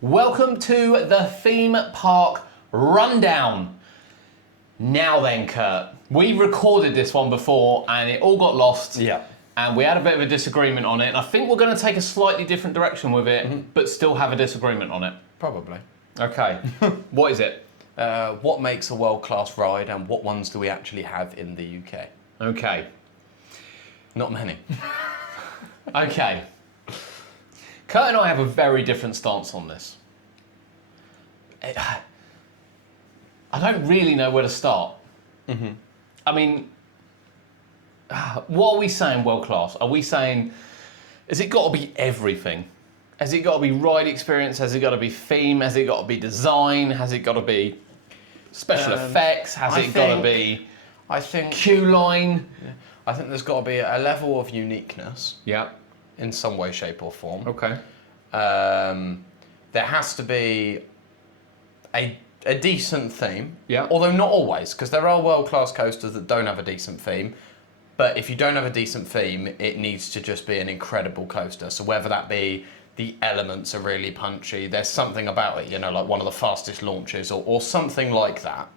Welcome to the theme park rundown. Now then, Kurt, we recorded this one before and it all got lost. Yeah. And we had a bit of a disagreement on it. And I think we're going to take a slightly different direction with it, but still have a disagreement on it. Probably. Okay. What is it? What makes a world-class ride and what ones do we actually have in the UK? Okay. Not many. Okay. Kurt and I have a very different stance on this. I don't really know where to start. I mean, what are we saying world class? Are we saying, has it got to be everything? Has it got to be ride experience? Has it got to be theme? Has it got to be design? Has it got to be special effects? Has it got to be queue line? I think there's got to be a level of uniqueness. Yeah. In some way, shape or form. Okay. There has to be a decent theme. Yeah. Although not always, because there are world-class coasters that don't have a decent theme. But if you don't have a decent theme, it needs to just be an incredible coaster. So whether that be the elements are really punchy, there's something about it, you know, like one of the fastest launches or something like that.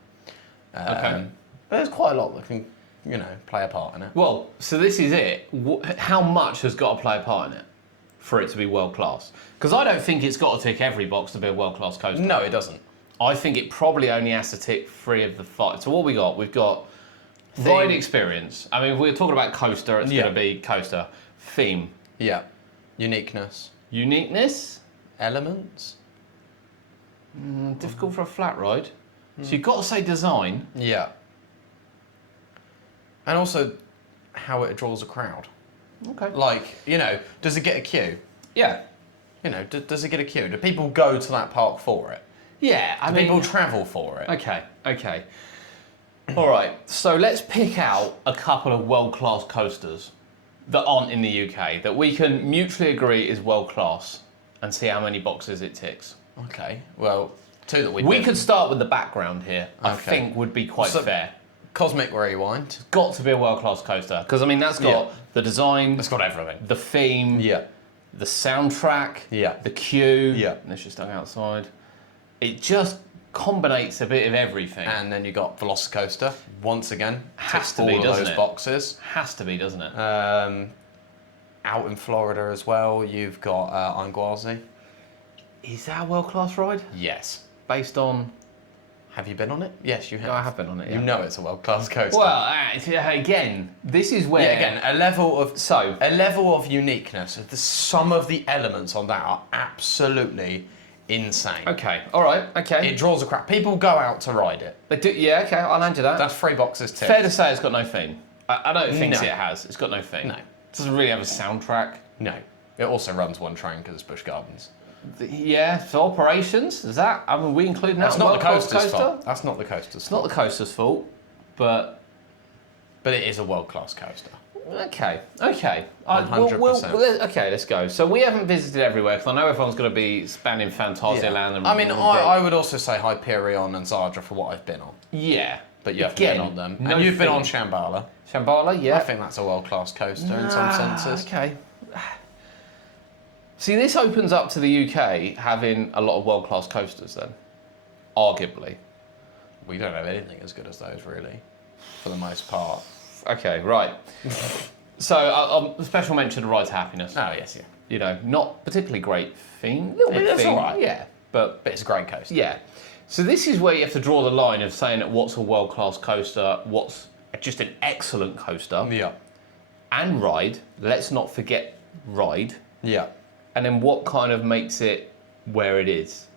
Okay. But there's quite a lot that can, you know, play a part in it. Well, so this is it. How much has got to play a part in it for it to be world class? Because I don't think it's got to tick every box to be a world class coaster. No, it doesn't. I think it probably only has to tick 3 of the 5. So what we got? We've got ride experience. I mean, if we're talking about coaster, it's going to be coaster. Theme. Yeah. Uniqueness. Uniqueness. Elements. Difficult for a flat ride. So you've got to say design. Yeah. And also how it draws a crowd. Okay. Like, you know, does it get a queue? Yeah. You know, does it get a queue? Do people go to that park for it? Yeah. Do people travel for it? Okay. Okay. All right. So let's pick out a couple of world-class coasters that aren't in the UK that we can mutually agree is world-class and see how many boxes it ticks. Okay. Well, 2 that we could start with the background here. I think would be quite fair. Cosmic Rewind. It's got to be a world-class coaster because I mean that's got the design, it's got everything. the theme, the soundtrack, the queue. And it's just hung outside. It just combinates a bit of everything. And then you got Velocicoaster once again. Has to be, doesn't it? All of those boxes. Has to be, doesn't it? Out in Florida as well, you've got Anguazi. Is that a world-class ride? Yes. Based on. Have you been on it? Yes, you have. I have been on it. Yeah. You know it's a world-class coaster. Well, again, this is where again a level of uniqueness. The sum of the elements on that are absolutely insane. Okay. All right. Okay. It draws a crowd. People go out to ride it. They do. Yeah. Okay. I'll hand you that. That's 3 boxes ticked. Fair to say it's got no theme. I don't think it has. It's got no theme. No. It doesn't really have a soundtrack. No. It also runs one train because it's Busch Gardens. Yeah, for operations, is that? I mean, we including that. That's not the coaster's fault. That's not the coaster's fault. It's not the coaster's fault, but it is a world-class coaster. Okay, okay. 100%. Okay, let's go. So we haven't visited everywhere because I know everyone's going to be spanning Phantasialand. And I mean, I would also say Hyperion and Zadra for what I've been on. Yeah, but you haven't been on them. And you've been on Shambhala. Shambhala, yeah. I think that's a world-class coaster in some senses. Okay. See, this opens up to the UK having a lot of world-class coasters then, arguably. We don't have anything as good as those, really, for the most part. Okay, right. So, a special mention to Ride to Happiness. Oh, yes, yeah. You know, not particularly great theme. Little bit it's theme, all right. yeah. But it's a great coaster. Yeah. So this is where you have to draw the line of saying that what's a world-class coaster, what's just an excellent coaster. Yeah. And ride. Let's not forget ride. Yeah. And then what kind of makes it where it is.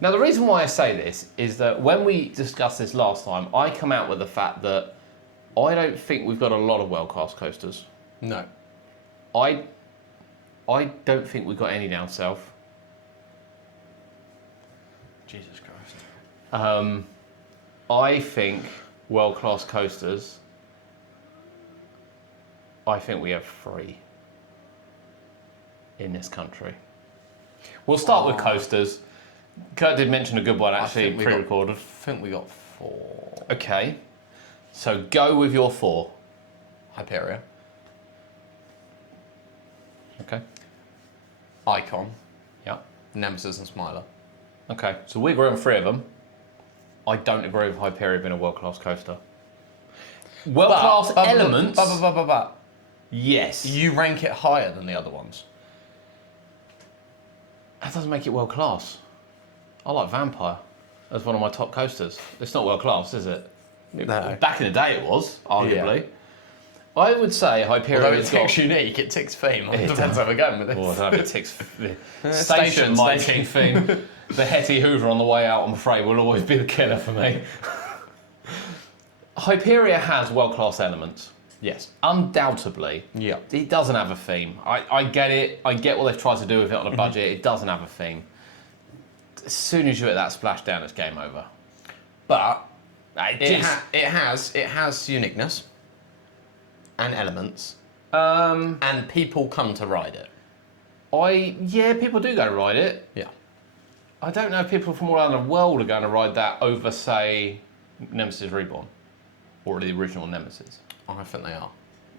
Now, the reason why I say this is that when we discussed this last time, I come out with the fact that I don't think we've got a lot of world-class coasters. No. I don't think we've got any down south. Jesus Christ. I think world-class coasters, I think we have 3 in this country. We'll start with coasters. Kurt did mention a good one actually pre-recorded. I think we got 4. Okay. So go with your 4. Hyperion. Okay. Icon. Yeah. Nemesis and Smiler. Okay, so we agree on 3 of them. I don't agree with Hyperia being a world-class coaster. World-class elements. But Yes. you rank it higher than the other ones. That doesn't make it world-class. I like Vampire as one of my top coasters. It's not world-class, is it? No. Back in the day it was, arguably. Yeah. I would say Hyperia Although it ticks unique, it ticks theme. It depends how we're going with this. Oh, I don't know if it ticks... Station might tick theme. The Hetty Hoover on the way out, I'm afraid, will always be the killer for me. Hyperia has world-class elements. Yes. Undoubtedly. Yeah. It doesn't have a theme. I get it. I get what they've tried to do with it on a budget. It doesn't have a theme. As soon as you hit that splashdown, it's game over. But it has uniqueness and elements. And people come to ride it. People do go ride it. Yeah. I don't know if people from all around the world are going to ride that over, say, Nemesis Reborn. Or the original Nemesis. I think they are.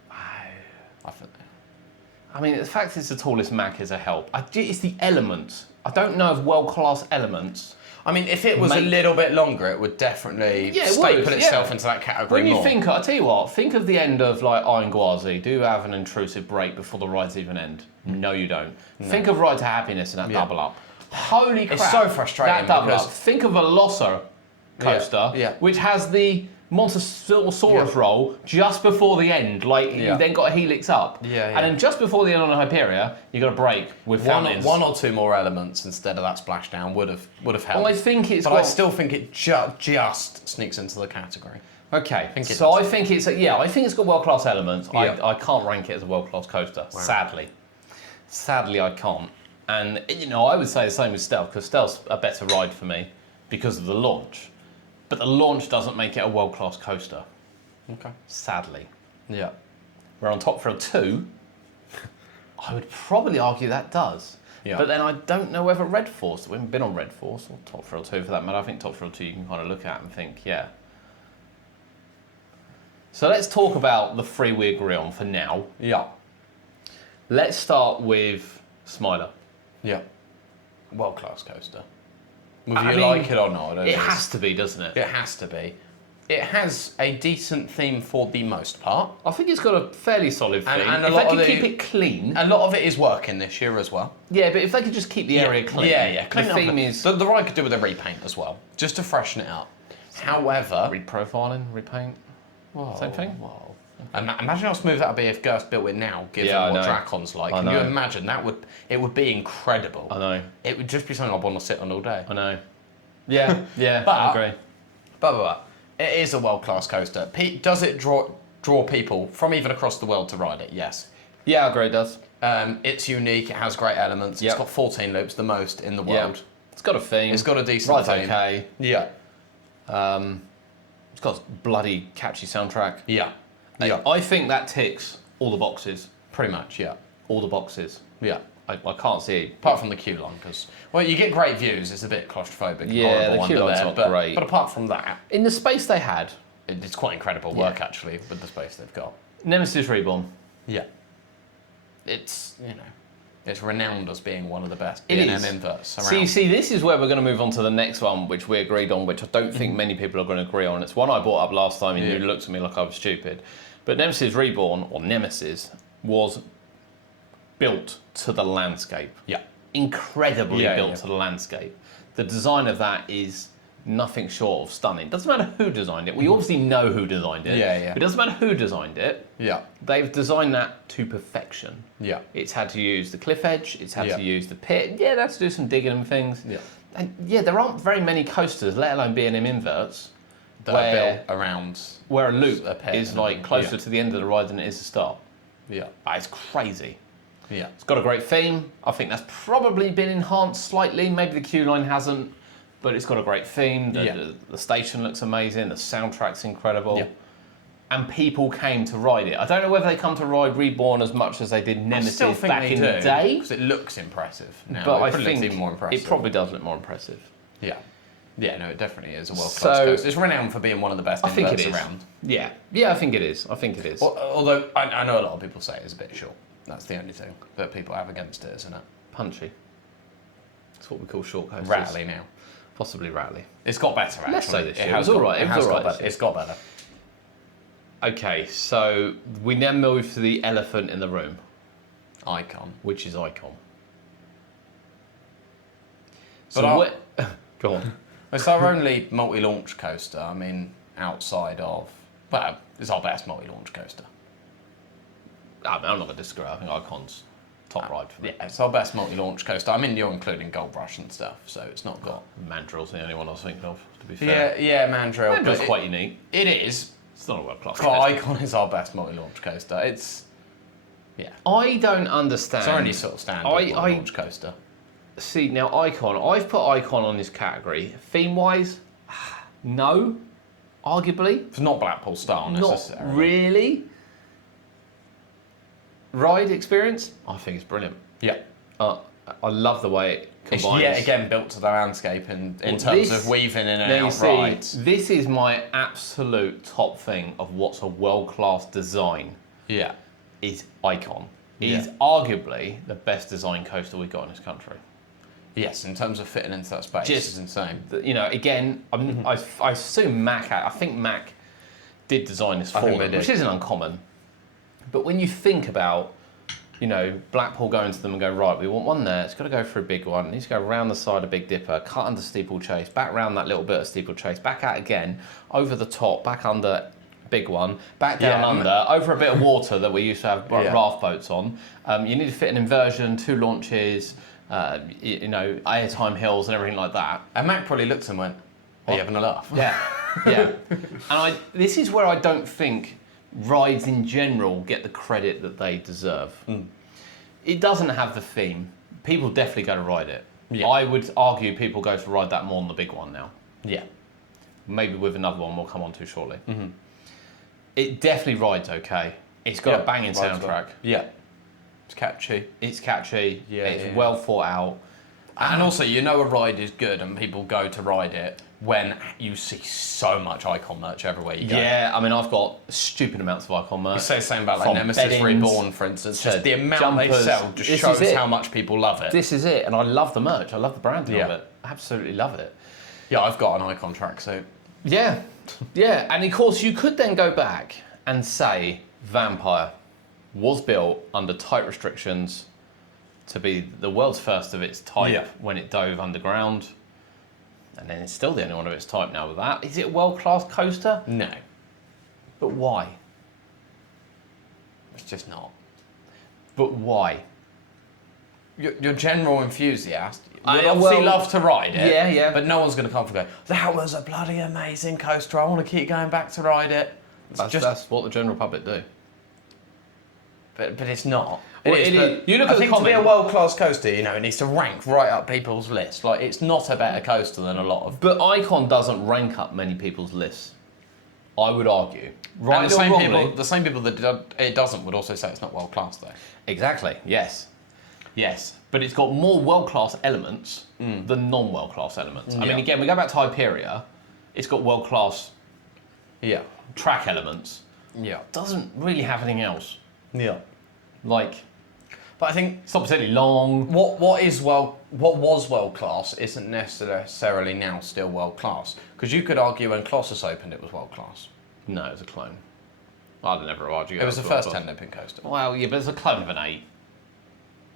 I think they are. I mean, the fact it's the tallest Mac is a help. It's the elements. I don't know if world-class elements... I mean, if it was a little bit longer, it would definitely staple itself into that category When you more. I'll tell you what, think of the end of like Iron Gwazi. Do you have an intrusive break before the rides even end? No, you don't. No. Think of Ride to Happiness and that double up. Holy crap. It's so frustrating. That double up. Think of a Velociraptor coaster, which has the Monstersaurus roll just before the end. Like, you then got a helix up. And then just before the end on a Hyperia, you got a break with fountains. One or two more elements instead of that splashdown would have helped. Well, I think it's I still think it just sneaks into the category. Okay, I think it's got world-class elements. I can't rank it as a world-class coaster, sadly. Sadly, I can't. And, I would say the same with Stealth, because Stealth's a better ride for me because of the launch. But the launch doesn't make it a world-class coaster. Okay. Sadly. Yeah. Where on Top Thrill 2, I would probably argue that does. Yeah. But then I don't know whether Red Force, we haven't been on Red Force, or Top Thrill 2 for that matter. I think Top Thrill 2 you can kind of look at and think, yeah. So let's talk about the 3 we agree on for now. Yeah. Let's start with Smiler. Yeah. World-class coaster. Whether you like it or not, I don't know. It has to be, doesn't it? It has to be. It has a decent theme for the most part. I think it's got a fairly solid theme. And if they could keep it clean. A lot of it is working this year as well. Yeah, but if they could just keep the area clean. Yeah. The theme is... The ride could do with a repaint as well, just to freshen it up. However... Reprofiling, repaint, same thing? Whoa. Imagine how smooth that would be if Gurst built it now, given what Dracon's like. Can you imagine? It would be incredible. I know. It would just be something I'd want to sit on all day. I know. Yeah, I agree. But it is a world-class coaster. Does it draw people from even across the world to ride it? Yes. Yeah, I agree it does. It's unique, it has great elements. It's got 14 loops, the most in the world. Yep. It's got a theme. It's got a decent theme. okay. Yeah. It's got a bloody catchy soundtrack. Yeah. I think that ticks all the boxes. Pretty much, yeah. All the boxes. Yeah. I can't see it. Apart from the queue line, because, you get great views. It's a bit claustrophobic. Yeah, the queue line's not great. But apart from that... In the space they had... It's quite incredible work, actually, with the space they've got. Nemesis Reborn. Yeah. It's, it's renowned as being one of the best B&M inverts around. See, this is where we're going to move on to the next one, which we agreed on, which I don't think many people are going to agree on. It's one I brought up last time, and you looked at me like I was stupid. But Nemesis Reborn, or Nemesis, was built to the landscape. Yeah. Incredibly built to the landscape. The design of that is nothing short of stunning. Doesn't matter who designed it. We obviously know who designed it. Yeah. But it doesn't matter who designed it. Yeah. They've designed that to perfection. Yeah. It's had to use the cliff edge. It's had to use the pit. Yeah, they had to do some digging and things. Yeah. And there aren't very many coasters, let alone B&M inverts, that are built around where a loop is like closer to the end of the ride than it is the start. Yeah. It's crazy. Yeah. It's got a great theme. I think that's probably been enhanced slightly. Maybe the queue line hasn't, but it's got a great theme. The station looks amazing. The soundtrack's incredible. Yeah. And people came to ride it. I don't know whether they come to ride Reborn as much as they did Nemesis back in the day. Because it looks impressive now. But I think even more impressive. It probably does look more impressive. Yeah. Yeah, no, it definitely is a world-class coaster. It's renowned for being one of the best inverts around. Yeah, I think it is. Although I know a lot of people say it's a bit short. That's the only thing that people have against it, isn't it? Punchy. It's what we call short coasters. Rattly now. Possibly rattly. It's got better, actually. Less so this year. It has was all right. It was all right. It's got better. Okay, so we then move to the elephant in the room, Icon. which is Icon. But So go on. It's our only multi-launch coaster. I mean, outside of... Well, it's our best multi-launch coaster. I'm not going to disagree. I think Icon's top ride for me. Yeah, it's our best multi-launch coaster. I mean, you're including Gold Rush and stuff, so it's not got... Mandrill's the only one I was thinking of, to be fair. Yeah, Mandrill. Mandrill's quite unique. It is. It's not a world-class But coaster. Icon is our best multi-launch coaster. It's... Yeah. I don't understand. It's our only sort of standard multi-launch coaster. See, now Icon, I've put Icon on this category. Theme-wise, no. Arguably. It's not Blackpool style Not necessarily. really. Ride experience, I think it's brilliant. Yeah. I love the way it It's combines. yet again built to the landscape in terms this- of weaving in and Now you out see, rides. this is my absolute top thing of what's a world-class design. Yeah. Is Icon. It is Yeah. arguably the best design coaster we've got in this country. Yes, in terms of fitting into that space, Just- it's insane. You know, again, I assume I think Mac did design this I for think them, they which did. isn't uncommon. But when you think about, you know, Blackpool going to them and go, right, we want one there, it's got to go for a big one, it needs to go around the side of Big Dipper, cut under Steeplechase, back round that little bit of Steeplechase, back out again, over the top, back under big one, back down Yeah, under, over a bit of water that we used to have Yeah. raft boats on. You need to fit an inversion, 2 launches, you know, airtime hills and everything like that. And Mac probably looked and went, "Are you having a laugh?" Yeah, yeah. And this is where I don't think rides in general get the credit that they deserve. It doesn't have the theme. People definitely go to ride it. Yeah. I would argue people go to ride that more than the big one now. Yeah. Maybe with another one we'll come on to shortly. It definitely rides okay. It's got a banging rides soundtrack. well. Yeah. It's catchy. It's catchy. Yeah, it's yeah. well thought out. And also, you know a ride is good and people go to ride it when you see so much Icon merch everywhere you go. Yeah, I mean, I've got stupid amounts of Icon merch. You say the same about like From Nemesis beddings Reborn, for instance. to Just the amount they jumpers. sell just This shows is it. how much people love it. This is it, and I love the merch. I love the branding of Yeah. it. I absolutely love it. Yeah, I've got an Icon tracksuit. Yeah, yeah, and of course you could then go back and say Vampire was built under tight restrictions to be the world's first of its type Yeah. when it dove underground, and then it's still the only one of its type now with that. Is it a world-class coaster? No, But why? it's just not. But why? Your general enthusiast I- would obviously well, love to ride it. yeah, yeah. But no one's going to come and go, "That was a bloody amazing coaster. I want to keep going back to ride it." That's what the general public do. But it's not. Well, It is, it is. but You look I at the think to be a comment- world-class coaster, you know, it needs to rank right up people's lists. Like, it's not a better coaster than a lot of. But Icon doesn't rank up many people's lists. I would argue. Right And the or same wrongly- people, it doesn't, would also say it's not world-class though. Exactly. Yes. Yes. But it's got more world-class elements than non-world-class elements. I mean, Yeah. again, we go back to Hyperia. It's got world-class Yeah. track elements. Yeah. Doesn't really have anything else. Yeah. Like, But I think it's not particularly long. what was world-class isn't necessarily now still world-class. Because you could argue when Colossus opened, it was world-class. No, it's a clone. I'd never argue. It was the that's first world-class. 10-lipping coaster. Well, yeah, but it's a clone of an 8.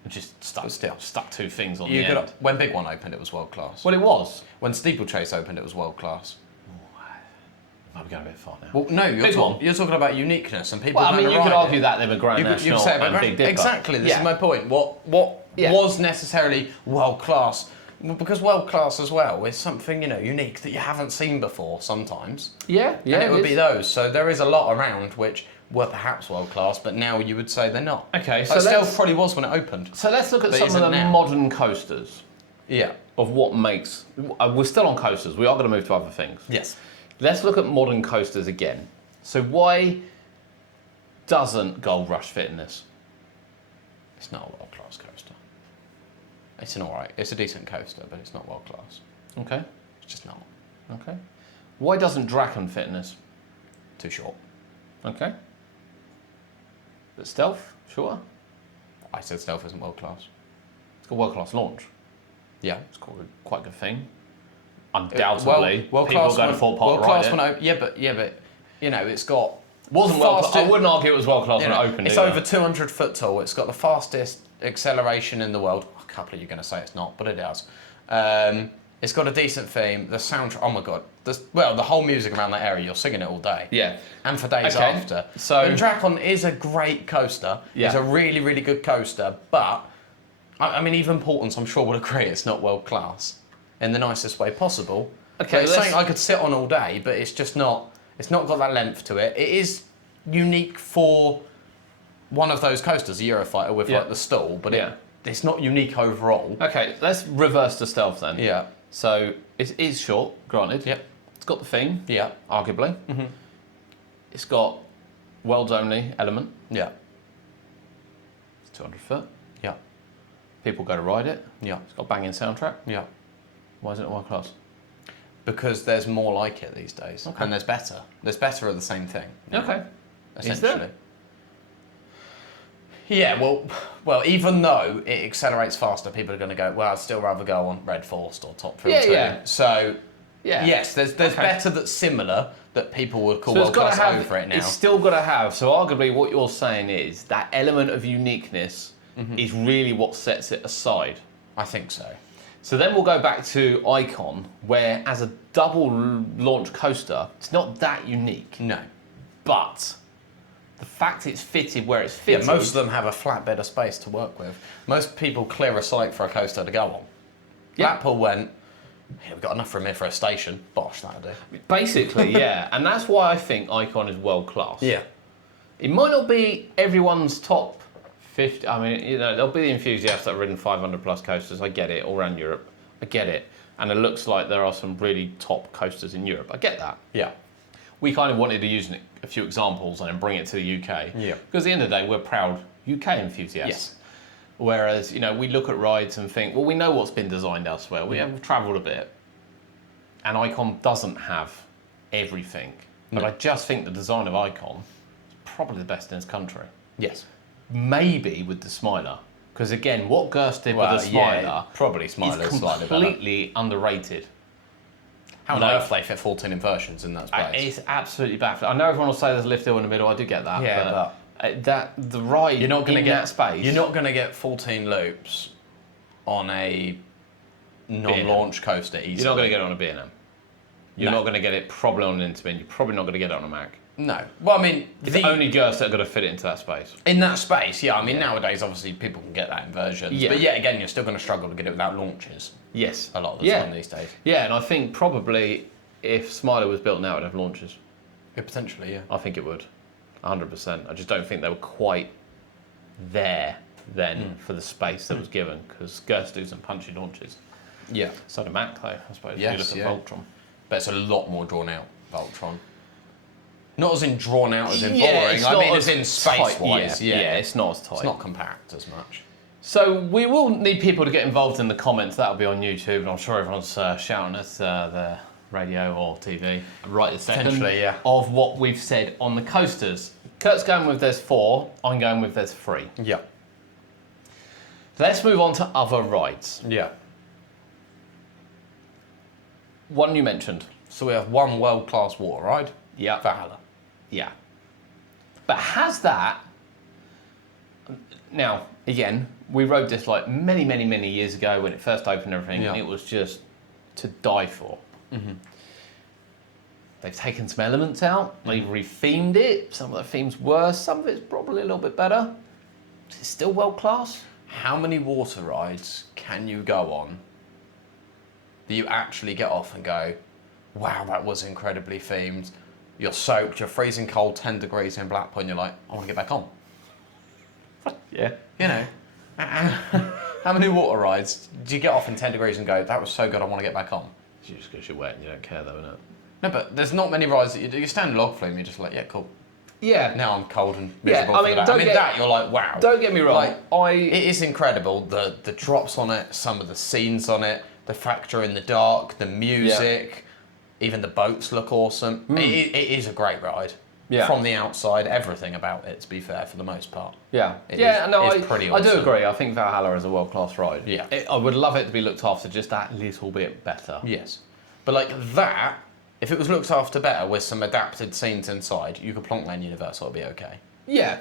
It just stuck, But still. stuck 2 things on You the could, end. when Big One opened, it was world-class. Well, it was. When Steeplechase opened, it was world-class. I'm going a bit far now. Well, no, Big one. you're talking about uniqueness and people. Well, I mean, going you to could ride argue it. that they were Grand You could National say and about Big Dipper. exactly. This Yeah. is my point. What Yeah. was necessarily world class? Because world class as well is something unique that you haven't seen before. Sometimes, Yeah, yeah. and it would is. be those. So there is a lot around which were perhaps world class, but now you would say they're not. Okay, So so Stealth let's, probably was when it opened. so let's look at But some of isn't the now. modern coasters Yeah. of what makes. We're still on coasters. We are going to move to other things. Yes. Let's look at modern coasters again. So why doesn't Gold Rush fit in this? It's not a world class coaster. It's an alright. It's a decent coaster, but it's not world class. Okay, It's just not. okay. Why doesn't Draken fit in this? Too short. Okay. But Stealth, sure. I said Stealth isn't world class. It's got world-class launch. Yeah. It's quite a good thing. Undoubtedly, Well, people class go to one, Fort Park well, class ride one, it. yeah, but you know, it's got Wasn't well. I fastest- wouldn't argue it was world class you when know, it opened. It's either. over 200 foot tall. It's got the fastest acceleration in the world. A couple of you are going to say it's not, but it does. It's got a decent theme. The soundtrack. Oh my god. The whole music around that area. You're singing it all day. Yeah. And for days Okay, after. so- the Dracon is a great coaster. Yeah. It's a really, really good coaster. But I mean, even Portons, I'm sure, would agree it's not world class in the nicest way possible. Okay, But it's let's- something I could sit on all day, but it's just not. It's not got that length to it. It is unique for one of those coasters, a Eurofighter with Yeah. like the stall, but Yeah. it's not unique overall. Okay, let's reverse the stealth then. Yeah. So it is short, granted. Yep. It's got the theme, Yeah. arguably. Mm-hmm. It's got world's only element. Yeah. It's 200 foot. Yeah. People go to ride it. Yeah. It's got a banging soundtrack. Yeah. Why isn't it world class? Because there's more like it these days, Okay. and there's better. There's better of the same thing. Okay. Is Essentially. there? Yeah, well, even though it accelerates faster, people are going to go, well, I'd still rather go on Red Forced or Top Thrill 2. Yeah. So, Yeah. yes, there's Okay. better that's similar that people would call So it's world got to class have. over it now. It's still got to have. So arguably, what you're saying is that element of uniqueness is really what sets it aside. I think so. So then we'll go back to Icon, where as a double launch coaster, it's not that unique. No. But the fact it's fitted where it's Yeah, fitted. most of them have a flat bed of space to work with. Most people clear a site for a coaster to go on. Yeah. Blackpool went, yeah, we've got enough room here for a station. Bosh, that'll do. Basically, yeah. And that's why I think Icon is world class. Yeah. It might not be everyone's top 50. I mean, there'll be the enthusiasts that have ridden 500 plus coasters. I get it, all around Europe. I get it. And it looks like there are some really top coasters in Europe. I get that. Yeah. We kind of wanted to use a few examples and then bring it to the UK. Yeah. Because at the end of the day, we're proud UK enthusiasts. Yes. Whereas, we look at rides and think, well, we know what's been designed elsewhere. We have travelled a bit. And Icon doesn't have everything. But No. I just think the design of Icon is probably the best in its country. Yes. Maybe with the Smiler. Because again, what Gerst did with the Smiler probably is Smiler's slightly better. completely underrated. How on Like- earth they fit 14 inversions in that space? It's absolutely baffling. I know everyone will say there's a lift hill in the middle. I do get that. Yeah, the ride You're not going to in get that space. You're not going to get 14 loops on a non-launch coaster easily. You're not going to get it on a B&M. You're No. not going to get it probably on an Intamin. You're probably not going to get it on a Mac. No. Well, I mean, It's only Gerst that are going to fit it into that space. in that space, yeah. I mean, nowadays, obviously, people can get that inversion. Yeah. But yet again, you're still going to struggle to get it without launches Yes. a lot of the time these days. Yeah, and I think probably if Smiler was built now, it would have launches. Yeah, potentially, yeah. I think it would. 100%. I just don't think they were quite there then for the space that was given, because Gerst do some punchy launches. Yeah. So do Mac, though, I suppose. Yes, if you yeah. look at Voltron. But it's a lot more drawn out, Voltron. Not as in drawn out as in Yeah, boring. it's I not mean, as as in space-wise. tight. Yeah, it's not as tight. It's not compact as much. So we will need people to get involved in the comments. That'll be on YouTube, and I'm sure everyone's shouting at the radio or TV right this second Potentially, yeah. of what we've said on the coasters. Kurt's going with there's 4. I'm going with there's 3. Yeah. Let's move on to other rides. Yeah. One you mentioned. So we have one world-class water ride, Yeah. Valhalla. Yeah. But has that... Now, again, we rode this like many, many, many years ago when it first opened and everything, Yeah. and it was just to die for. They've taken some elements out, they've rethemed it, some of the themes worse, some of it's probably a little bit better. It's still world class. How many water rides can you go on that you actually get off and go, wow, that was incredibly themed. You're soaked, you're freezing cold, 10 degrees in Blackpool, and you're like, I want to get back on. Yeah. You know, how many water rides do you get off in 10 degrees and go, that was so good, I want to get back on? Just because you're wet and you don't care though, innit? No, but there's not many rides that you do. You stand log flume, you're just like, yeah, cool. Yeah. Now I'm cold and Yeah, miserable I for mean, that. don't I mean, get- that you're like, wow. Don't get me wrong. Like, it is incredible. The drops on it, some of the scenes on it, the factor in the dark, the music, even the boats look awesome. It is a great ride. from the outside, everything about it, to be fair, for the most part. Yeah. It's pretty I do awesome. agree. I think Valhalla is a world-class ride. Yeah. I would love it to be looked after just that little bit better. Yes. But like that, if it was looked after better with some adapted scenes inside, you could plonk Land Universal, it'd be okay. Yeah.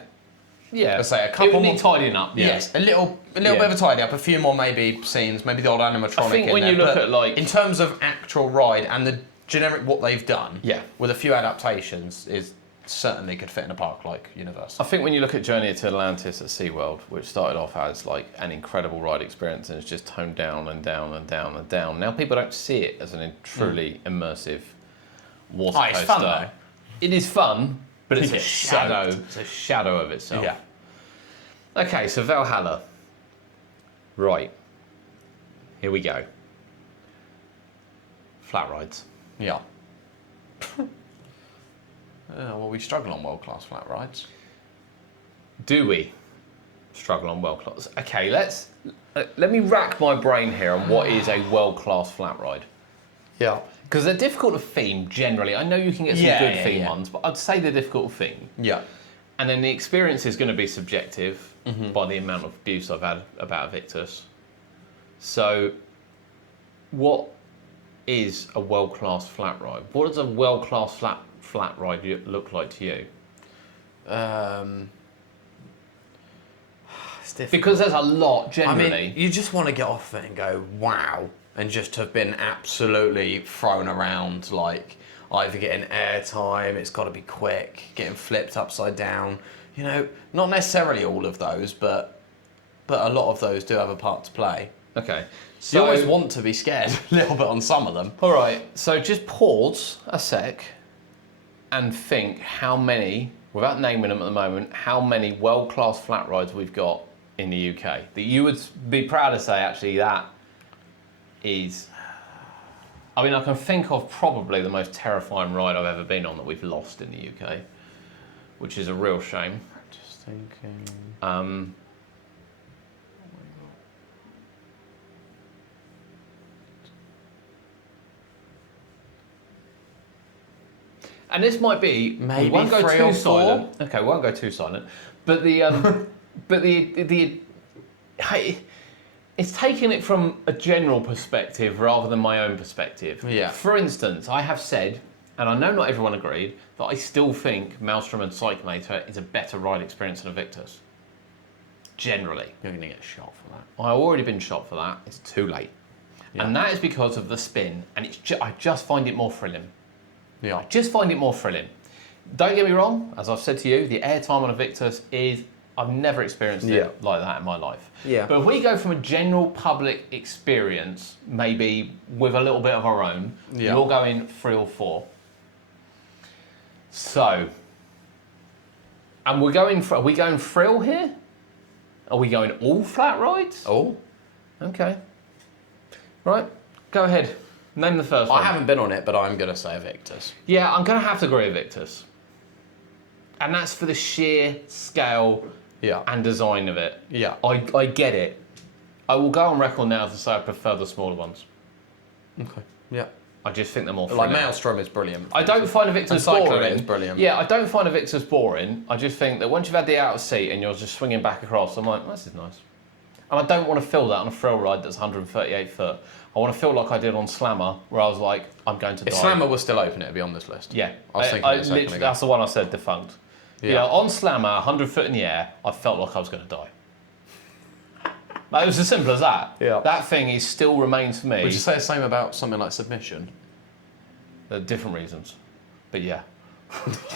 Yeah. Let's say a It couple would more need tidying up. Yeah. Yes, a little bit of a tidy up, a few more maybe scenes, maybe the old animatronic. I think in when there, you look but at, like- in terms of actual ride and the generic what they've done, Yeah. with a few adaptations, is certainly could fit in a park like Universal. I think when you look at Journey to Atlantis at SeaWorld, which started off as like an incredible ride experience and it's just toned down and down and down and down. Now people don't see it as a truly immersive water coaster. It's fun though. It is fun, but it's a Yes, shadow. so- It's a shadow of itself. Yeah. Okay, so Valhalla. Right. Here we go. Flat rides. Yeah. Well, we struggle on world-class flat rides. Do we struggle on world class? Okay, let me rack my brain here on what is a world class flat ride. Yeah. Because they're difficult to theme generally. I know you can get some good theme ones, but I'd say they're difficult to theme. Yeah. And then the experience is going to be subjective by the amount of abuse I've had about Victus. So, what is a world class flat ride? What does a world class flat ride look like to you? It's difficult. Because there's a lot generally. I mean, you just want to get off it and go, wow, and just have been absolutely thrown around, like either getting airtime, it's got to be quick, getting flipped upside down. You know, not necessarily all of those, but a lot of those do have a part to play. Okay. So you always want to be scared a little bit on some of them. All right, so just pause a sec and think how many, without naming them at the moment, how many world-class flat rides we've got in the UK that you would be proud to say, actually, that is... I mean, I can think of probably the most terrifying ride I've ever been on that we've lost in the UK, which is a real shame. Just thinking... And this might be Maybe we won't go 3 too or 4. silent. Okay, we won't go too silent. But the hey, it's taking it from a general perspective rather than my own perspective. Yeah. For instance, I have said, and I know not everyone agreed, that I still think Maelstrom and Psychomator is a better ride experience than a Victus. Generally. You're going to get shot for that. I've already been shot for that. It's too late. Yeah. And that is because of the spin, and I just find it more thrilling. Yeah. I just find it more thrilling. Don't get me wrong, as I've said to you, the airtime on a Victus is, I've never experienced it like that in my life. Yeah. But if we go from a general public experience, maybe with a little bit of our own, you're going 3 or 4. So, and are we going thrill here? Are we going all flat rides? Oh. Okay. Right, go ahead. Name the first one. I haven't been on it, but I'm going to say Victus. Yeah, I'm going to have to agree with Victus. And that's for the sheer scale and design of it. Yeah. I get it. I will go on record now to say I prefer the smaller ones. Okay. Yeah. I just think they're more Like thrilling. Maelstrom is brilliant. I don't find a Victus And Cyclone boring. is brilliant. Yeah, I don't find a Victus boring. I just think that once you've had the out of seat and you're just swinging back across, I'm like, this is nice. And I don't want to feel that on a thrill ride that's 138 foot. I want to feel like I did on Slammer, where I was like, I'm going to die. If Slammer was still open, it'd be on this list. Yeah. I was thinking it a second ago. That's the one I said defunct. Yeah. On Slammer, 100 foot in the air, I felt like I was going to die. Like, it was as simple as that. Yeah. That thing still remains for me. Would you say the same about something like Submission? There are different reasons. But yeah.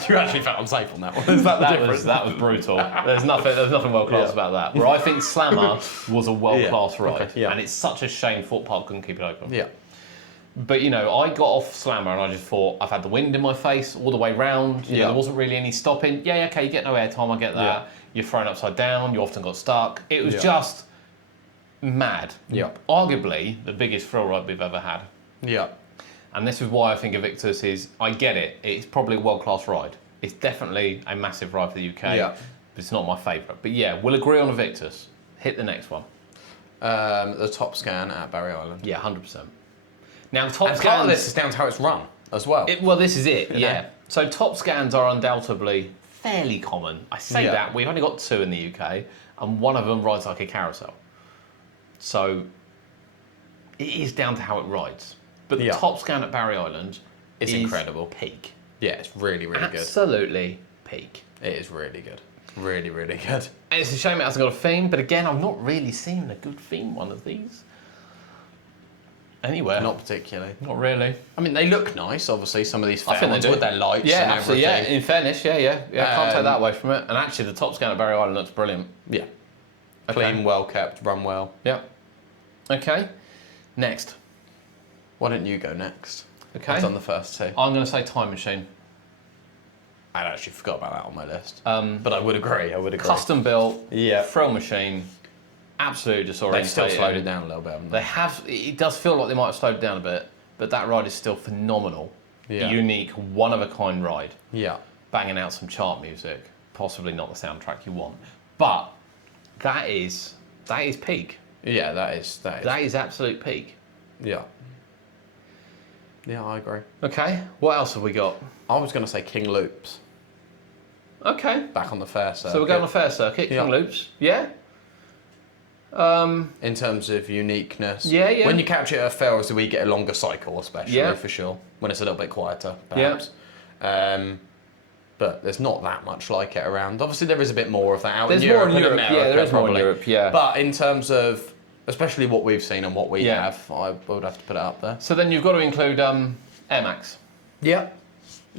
You actually felt unsafe on that one. Is that the difference? That was brutal. There's nothing world class about that. Where I think Slammer was a world class ride. Okay, yeah. And it's such a shame Thorpe Park couldn't keep it open. Yeah. But you know, I got off Slammer and I just thought, I've had the wind in my face all the way round. You know, there wasn't really any stopping. Yeah, okay, you get no airtime, I get that. Yeah. You're thrown upside down, you often got stuck. It was just mad. Yeah. Arguably the biggest thrill ride we've ever had. Yeah. And this is why I think Invictus is, I get it, it's probably a world-class ride. It's definitely a massive ride for the UK, but it's not my favourite. But yeah, we'll agree on Invictus. Hit the next one. The Top Scan at Barry Island. Yeah, 100%. Now, Top And Scan... part of this is down to how it's run as well. Well, this is it, You know? yeah. So top scans are undoubtedly fairly common. I say Yeah. that, we've only got 2 in the UK, and one of them rides like a carousel. So it is down to how it rides. But the Yeah. top scan at Barry Island It's is incredible. peak. Yeah, it's really, really good. Absolutely peak. It is really good. Really, really good. And it's a shame it hasn't got a theme, but again, I've not really seen a good theme one of these. Anywhere. Not particularly. Not really. I mean, they look nice, obviously, some of these I fair think they ones do. with their lights Yeah, and absolutely. Yeah, everything. in fairness, yeah. Can't take that Um, away from it. And actually, the top scan at Barry Island looks brilliant. Yeah. Okay. Clean, well kept, run well. Yeah. Okay. Next. Why don't you go next? Okay. I've done the first 2. I'm going to say Time Machine. I actually forgot about that on my list. Um, But I would agree. Custom built, Yeah. thrill machine, absolutely disorientating. They've still slowed it down a little bit, haven't They they? have. It does feel like they might have slowed it down a bit, but that ride is still phenomenal. Yeah. Unique, one of a kind ride. Yeah. Banging out some chart music. Possibly not the soundtrack you want, but that is peak. Yeah, that is. That is absolute peak. Yeah. Yeah, I agree. Okay. What else have we got? I was going to say King Loops, Okay. back on the fair circuit. So we're going on a fair circuit. Yeah. King Loops. Yeah. In terms of uniqueness. Yeah. When you catch it at a fair, obviously we get a longer cycle, especially, Yeah. for sure. When it's a little bit quieter, perhaps. But there's not that much like it around. Obviously, there is a bit more of that out There's in more Europe. in and Europe. America, Yeah, there is more in probably. Europe. Yeah. But in terms of, especially what we've seen and what we Yeah. have, I would have to put it up there. So then you've got to include Air Max, Yeah.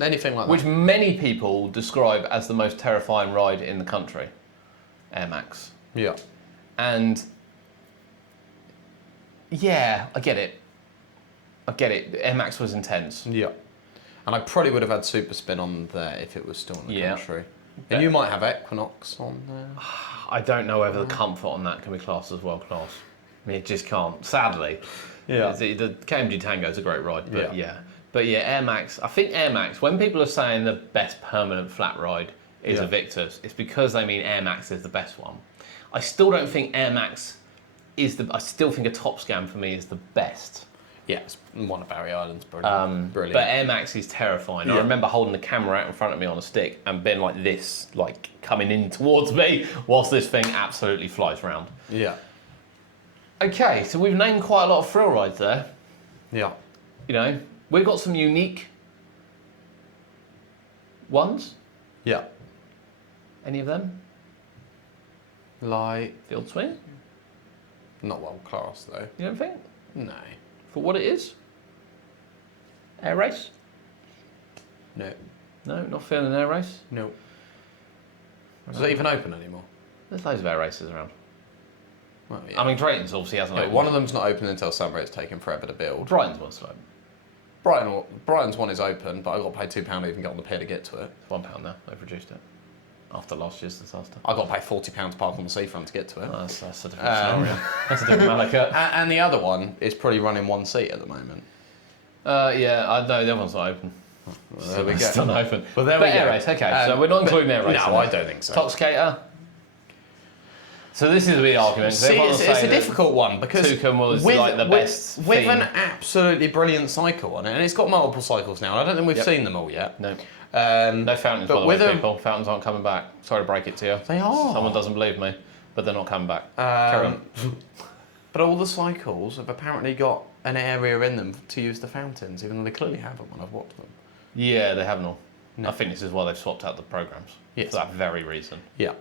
Anything like which that. many people describe as the most terrifying ride in the country. Air Max. Yeah. And yeah, I get it. Air Max was intense. Yeah. And I probably would have had Super Spin on there if it was still in the Yeah. country. Bet. And you might have Equinox on there. I don't know whether the comfort on that can be classed as world class. I mean, it just can't. Sadly. Yeah. The KMG Tango is a great ride, but Yeah. But yeah, Air Max. I think Air Max. When people are saying the best permanent flat ride is Yeah. a Victus, it's because they mean Air Max is the best one. I still don't think Air Max is the. I still think a top scan for me is the best. Yeah, it's one of Barry Island's brilliant. Brilliant. But Air Max is terrifying. I Yeah. remember holding the camera out in front of me on a stick and being like this, like coming in towards me, whilst this thing absolutely flies round. Yeah. Okay, so we've named quite a lot of thrill rides there. Yeah. You know, we've got some unique ones. Yeah. Any of them? Like, Field swing? not world class though. You don't think? No. For what it is? Air race? No. No, not feeling air race. No. Is it even open anymore? There's loads of air races around. Well, yeah. I mean, Drayton's obviously hasn't Yeah, opened. one of them's not open until summer. It's taken forever to build. Brighton's one's still open. Brighton's one is open, but I got to pay £2 to even get on the pier to get to it. It's £1 now. They've reduced it after last year's disaster. I got to pay £40 to park on the seafront to get to it. Oh, that's a different scenario. That's a different Malika. And the other one is probably running one seat at the moment. Yeah, I know the other one's not open. There we go. Still not open. Well, there but we air go. race, okay. So we're not including air race. No, I don't think so. Top skater. So this is a big argument. See, it's a difficult one because Toucan was like the best with theme. an absolutely brilliant cycle on it, and it's got multiple cycles now. And I don't think we've Yep. seen them all yet. No. No Fountains, but by the with way, a- people. Fountains aren't coming back. Sorry to break it to you. They are. Someone doesn't believe me, but they're not coming back. Carry on. But all the cycles have apparently got an area in them to use the fountains, even though they clearly haven't when I've watched them. Yeah, they haven't all. No. I think this is why they've swapped out the programs. Yes. For that very reason. Yeah.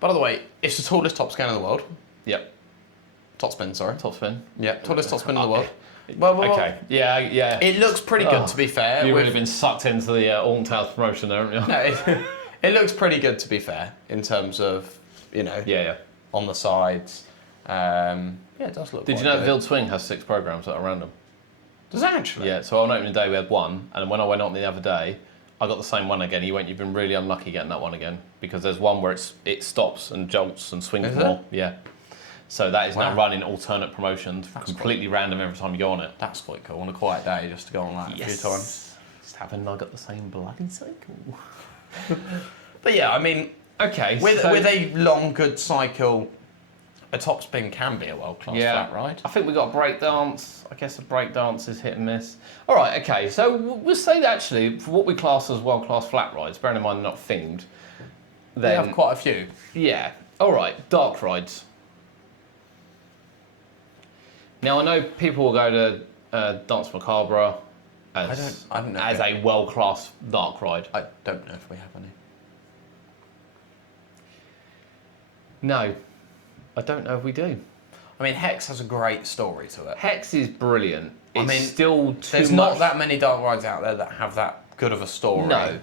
By the way, it's the tallest top scan in the world. Yep. Top spin, sorry. Top spin. Yeah, tallest top spin in the world. Okay. Yeah. It looks pretty good, Oh, to be fair. You've with- really been sucked into the Alton Towers promotion there, haven't you? No, it looks pretty good, to be fair, in terms of, Yeah. on the sides. Yeah, it does look Did you quite know good. Vild Swing has 6 programs that are random? Does it actually? Yeah, so on opening day we had 1, and when I went on the other day, I got the same one again. He went, "You've been really unlucky getting that one again," because there's one where it stops and jolts and swings Is more. it? Yeah. So that is now Wow. running alternate promotions, That's completely random every time you go on it. That's quite cool. On a quiet day, just to go on that a few times. Just having I got the same bloody cycle. But yeah, I mean, Okay. with so a long, good cycle, A top spin can be a world-class Yeah. flat ride. I think we got a breakdance. I guess a breakdance is hit and miss. All right, okay. So we'll say that actually, for what we class as world-class flat rides, bearing in mind they're not themed, They then have quite a few. yeah. All right, dark rides. Now I know people will go to Dance Macabre as I don't know as a world-class dark ride. I don't know if we have any. No, I don't know if we do. I mean, Hex has a great story to it. Hex is brilliant. It's mean, still too There's much. not that many dark rides out there that have that good of a story. No.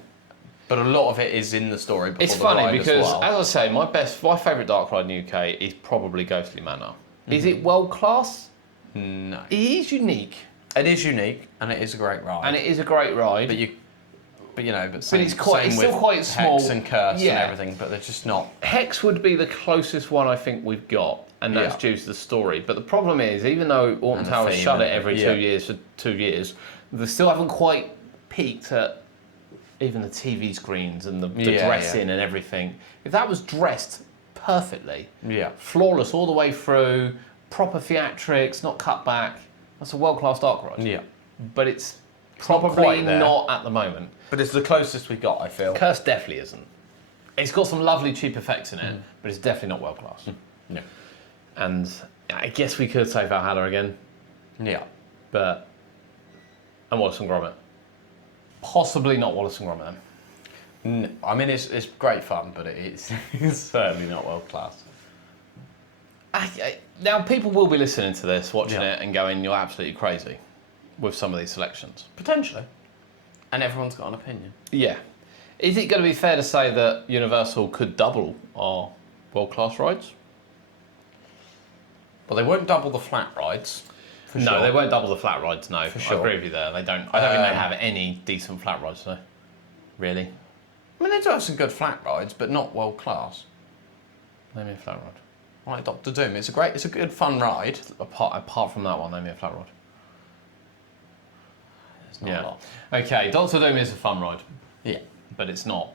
But a lot of it is in the story before It's the funny ride because, as well. as I say, my favourite dark ride in the UK is probably Ghostly Manor. Is it world class? No. It is unique, It is unique and it is a great ride. and it is a great ride. But it's it's still quite small. Hex and Curse Yeah. and everything, but they're just not. Hex would be the closest one I think we've got, and that's Yeah. due to the story. But the problem is, even though Alton And the Towers theme shut it and- every yeah. 2 years for 2 years, they still haven't quite peaked at even the TV screens and the Yeah, dressing and everything. If that was dressed perfectly, Yeah. flawless all the way through, proper theatrics, not cut back, that's a world-class dark ride. Yeah. But it's not probably quite there. not at the moment. But it's the closest we got, I feel. Curse definitely isn't. It's got some lovely cheap effects in it, but it's definitely not world-class. Yeah. And I guess we could say Valhalla again, Yeah. but... And Wallace and Gromit. Possibly not Wallace and Gromit then. I mean, it's great fun, but it's certainly not world class. Now, people will be listening to this, watching Yeah. it, and going, you're absolutely crazy with some of these selections. Potentially. And everyone's got an opinion. Yeah. Is it going to be fair to say that Universal could double our world-class rides? Well, they won't double the flat rides. For No, sure. they won't double the flat rides, no. For sure. I agree with you there. They don't. I don't think they have any decent flat rides, though. Really? I mean, they do have some good flat rides, but not world class. Name me a flat ride. Like Doctor Doom, it's a good fun ride. Apart from that one, name me a flat ride. There's not a lot. Okay, Doctor Doom is a fun ride, Yeah. but it's not.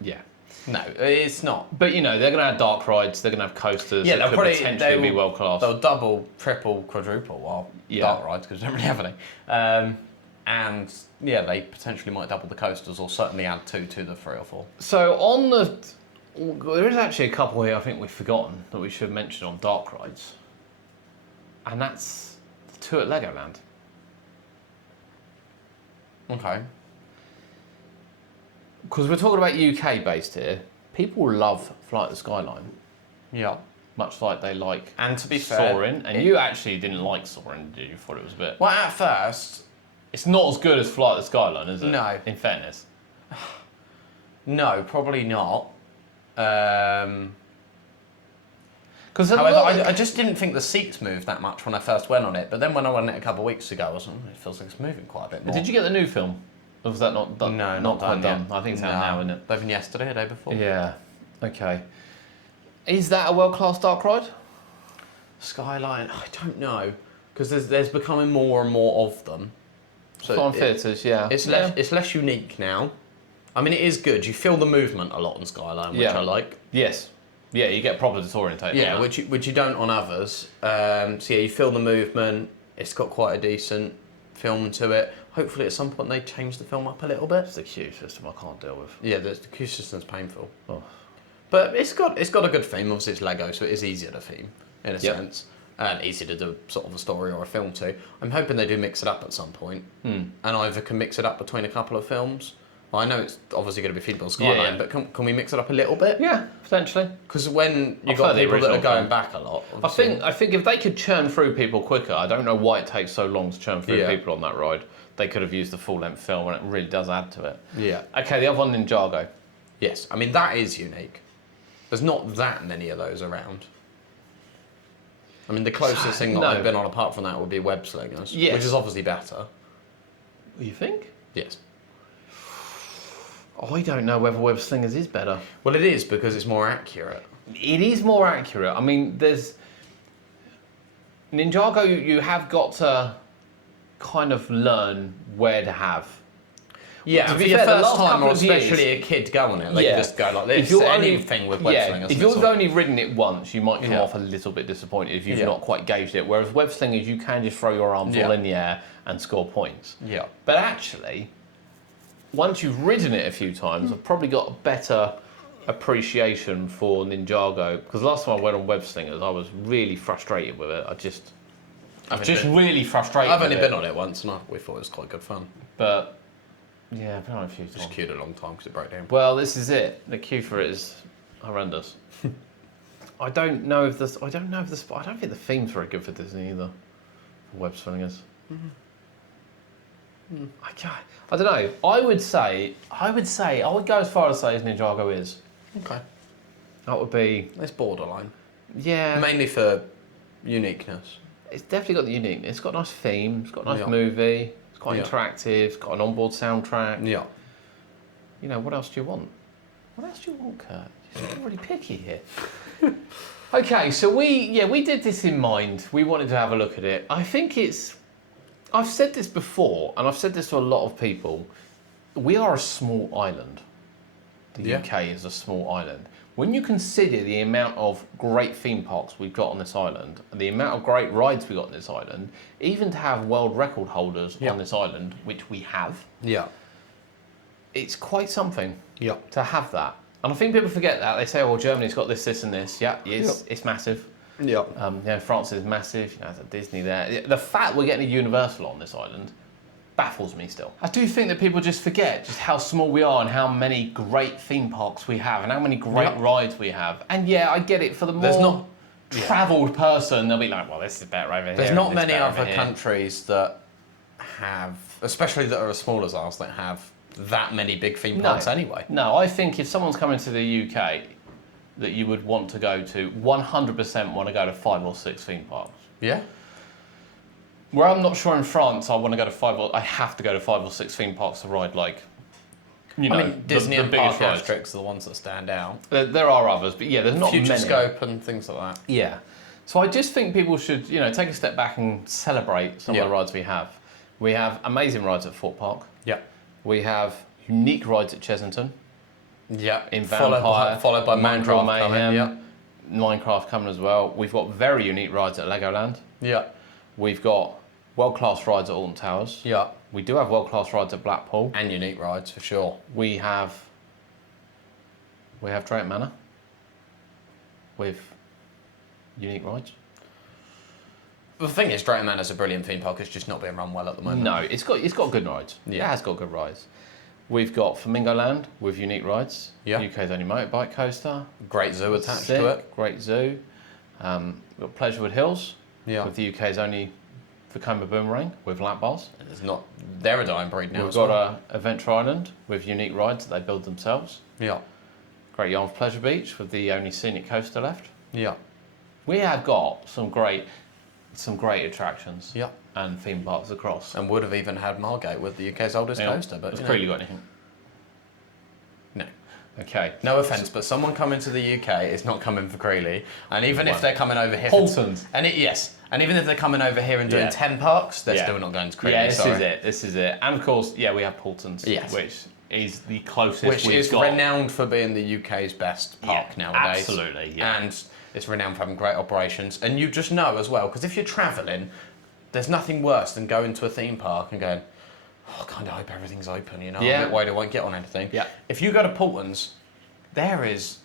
Yeah. No, it's not. But you know, they're going to have dark rides, they're going to have coasters, Yeah, that they'll could probably potentially be world class. They'll double, triple, quadruple dark rides because they don't really have any. And yeah, they potentially might double the coasters or certainly add 2 to the 3 or 4. So on the. There is actually a couple here I think we've forgotten that we should mention on dark rides. And that's the 2 at Legoland. Okay. Because we're talking about UK based here. People love Flight of the Skyline, Yeah. much like they like And to be fair, Soarin'. And you actually didn't like Soarin', did you? Thought it was a bit. Well, at first, It's not as good as Flight of the Skyline, is it? No. In fairness. no, probably not. However, Because I just didn't think the seats moved that much when I first went on it. But then when I went on it a couple of weeks ago, I was like, it feels like it's moving quite a bit more. Did you get the new film? Or was that not done? No, not quite done done. yet. I think it's out now, isn't it? Even yesterday, the day before. Yeah. Okay. Is that a world-class dark ride? Skyline, I don't know, because there's becoming more and more of them. So On theatres, yeah. it's less unique now. I mean, it is good. You feel the movement a lot on Skyline, which Yeah. I like. Yes. Yeah, you get proper disorientated. Yeah, on that. which you don't on others. So yeah, you feel the movement. It's got quite a decent film to it. Hopefully, at some point they change the film up a little bit. It's the queue system I can't deal with. Yeah, the queue system's painful, Oh. but it's got a good theme. Obviously, it's Lego, so it is easier to theme in a Yep. sense, and easier to do sort of a story or a film to. I'm hoping they do mix it up at some point, and either can mix it up between a couple of films. Well, I know it's obviously going to be feedable Skyline, yeah. but can we mix it up a little bit? Yeah, potentially. Because when I've you've got heard the people that are original going film. back a lot, I obviously- think if they could churn through people quicker, I don't know why it takes so long to churn through Yeah. people on that ride. They could have used the full-length film, and it really does add to it. Yeah. Okay, the other one, Ninjago. Yes, I mean that is unique. There's not that many of those around. I mean, the closest thing that No. I've been on apart from that would be Web Slingers, Yes. which is obviously better. You think? Yes. I don't know whether Web Slingers is better. Well, it is because it's more accurate. It is more accurate. I mean, there's Ninjago. You have got to kind of learn where to have Yeah, To for be your fair, the first last time, couple or of years- especially a kid go on it, they can just go like this. If you're Anything with web slingers. if you've only ridden it once, you might come Yeah. off a little bit disappointed if you've Yeah. not quite gauged it. Whereas web slingers, you can just throw your arms Yeah. all in the air and score points. Yeah. But actually, once you've ridden it a few times, I've probably got a better appreciation for Ninjago. Because last time I went on web slingers, I was really frustrated with it. Really frustrated. I've only with been on it once, and we thought it was quite good fun. But yeah, I've been on it a few times. Just queued a long time because it broke down. Well, this is it. The queue for it is horrendous. I don't think the theme's very good for Disney either. For web slingers. I don't know. I would go as far as say as Ninjago is. Okay. That would be, It's borderline. yeah. Mainly for uniqueness. It's definitely got the uniqueness. It's got a nice theme. It's got a nice Yeah. movie. It's quite Yeah. interactive. It's got an onboard soundtrack. Yeah. You know, what else do you want? What else do you want, Kurt? You're really picky here. Okay, so we did this in mind. We wanted to have a look at it. I think I've said this before, and I've said this to a lot of people. We are a small island. The Yeah. UK is a small island. When you consider the amount of great theme parks we've got on this island, and the amount of great rides we've got on this island, even to have world record holders Yeah. on this island, which we have, Yeah. it's quite something Yeah. to have that. And I think people forget that. They say, well, Germany's got this and this. Yeah, it's massive. Yeah. France is massive. There's a Disney there. The fact we're getting a Universal on this island baffles me still. I do think that people just forget just how small we are and how many great theme parks we have and how many great rides we have. And yeah, I get it. For the more travelled person, they'll be like, well, this is better over here. There's not many other here. countries that have, especially that are as small as ours, that have that many big theme parks anyway. No, I think if someone's coming to the UK that you would want to go to, 100% want to go to 5 or 6 theme parks. Yeah. Where I'm not sure in France, I want to go to I have to go to 5 or 6 theme parks to ride, like, you know, I mean, Disney the and biggest Park rides. Asterix are the ones that stand out. There are others, but yeah, there's not many. Futurescope and things like that. Yeah. So I just think people should, take a step back and celebrate some of the rides we have. We have amazing rides at Fort Park. Yeah. We have unique rides at Chesington. Yeah. In Vampire. Followed by Mandrill Minecraft coming. Mayhem. Yeah. Minecraft coming as well. We've got very unique rides at Legoland. Yeah. We've got world-class rides at Alton Towers. Yeah. We do have world-class rides at Blackpool. And unique rides for sure. We have Drayton Manor with unique rides. The thing is, Drayton Manor's a brilliant theme park. It's just not being run well at the moment. No, it's got good rides. Yeah. It has got good rides. We've got Flamingo Land with unique rides. Yeah. UK's only motorbike coaster. Great zoo attached Sick, to it. Great zoo. We've got Pleasurewood Hills Yeah. with the UK's only Vekoma Boomerang with lap bars. They're a dying breed now. We've got Adventure Island with unique rides that they build themselves. Yeah. Great Yarmouth Pleasure Beach with the only scenic coaster left. Yeah. We have got some great attractions. Yeah. And theme parks across. And would have even had Margate with the UK's oldest coaster. But has Creeley got anything? No. Okay. No offence, but someone coming to the UK is not coming for Creeley. And even if they're coming over here... Paulson's. And even if they're coming over here and doing 10 parks, they're still not going to Creeley. Yeah, this is it. And of course, we have Paulson's, which is the closest which we've is got. renowned for being the UK's best park nowadays. Absolutely, yeah. And it's renowned for having great operations. And you just know as well, because if you're travelling, there's nothing worse than going to a theme park and going, I kind of hope everything's open, I'm a bit worried I won't get on anything. Yeah. If you go to Paulton's, there is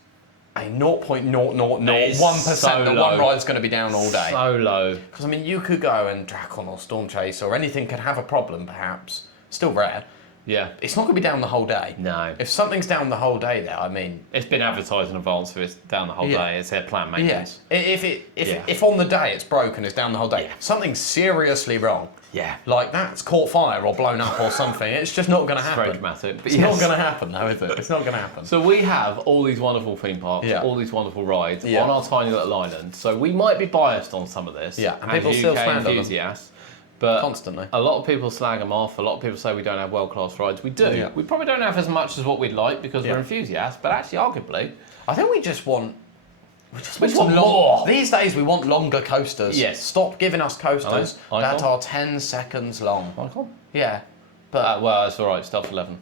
a 0.0001% that one ride's going to be down all day. So low. Because, you could go and Dracon or Storm Chase or anything could have a problem, perhaps. Still rare. Yeah. It's not going to be down the whole day. No. If something's down the whole day there, It's been advertised in advance if it's down the whole day. It's their planned maintenance. Yeah. If on the day it's broken, it's down the whole day. Something's seriously wrong. Yeah. Like that's caught fire or blown up or something. It's just not going to happen. Very dramatic. But It's not going to happen though, is it? It's not going to happen. So we have all these wonderful theme parks, all these wonderful rides on our tiny little island. So we might be biased on some of this. Yeah, and as people still UK stand on them. enthusiasts. But Constantly. a lot of people slag them off. A lot of people say we don't have world-class rides. We do. Yeah. We probably don't have as much as what we'd like because we're enthusiasts. But actually, arguably, I think we just want... we want more. These days we want longer coasters. Yes. Stop giving us coasters Icon. that are 10 seconds long. Icon. Yeah. But well, that's all right. Stuff 11.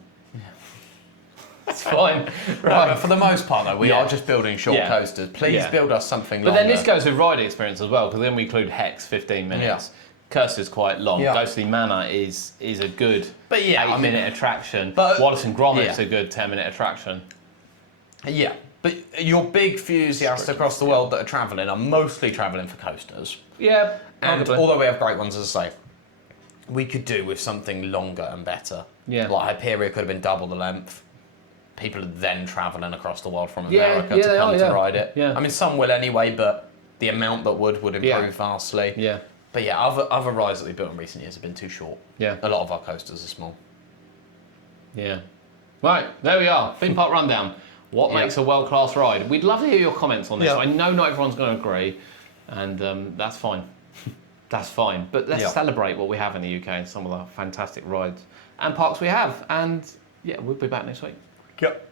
It's fine. right, but for the most part, though, we Yeah. are just building short Yeah. coasters. Please Yeah. build us something But longer. then this goes with ride experience as well, because then we include Hex, 15 minutes. Curse is quite long. Yeah. Ghostly Manor is a good But yeah, 8-minute attraction. but- Wallace and Gromit's yeah. a good 10-minute attraction. Yeah, but your big enthusiasts across the world that are travelling are mostly travelling for coasters. Yeah, And arguably. although we have great ones, as I say, we could do with something longer and better. Yeah. Like Hyperia could have been double the length. People are then travelling across the world from Yeah, America yeah, to they come are, to yeah. ride it. Yeah. I mean, some will anyway, but the amount that would improve Yeah. vastly. Yeah. But yeah, other rides that we've built in recent years have been too short. Yeah. A lot of our coasters are small. Yeah. Right, there we are. Theme park rundown. What Yeah. makes a world-class ride? We'd love to hear your comments on this. Yeah. I know not everyone's going to agree, and that's fine. That's fine. But let's Yeah. celebrate what we have in the UK and some of the fantastic rides and parks we have. And yeah, we'll be back next week. Yep.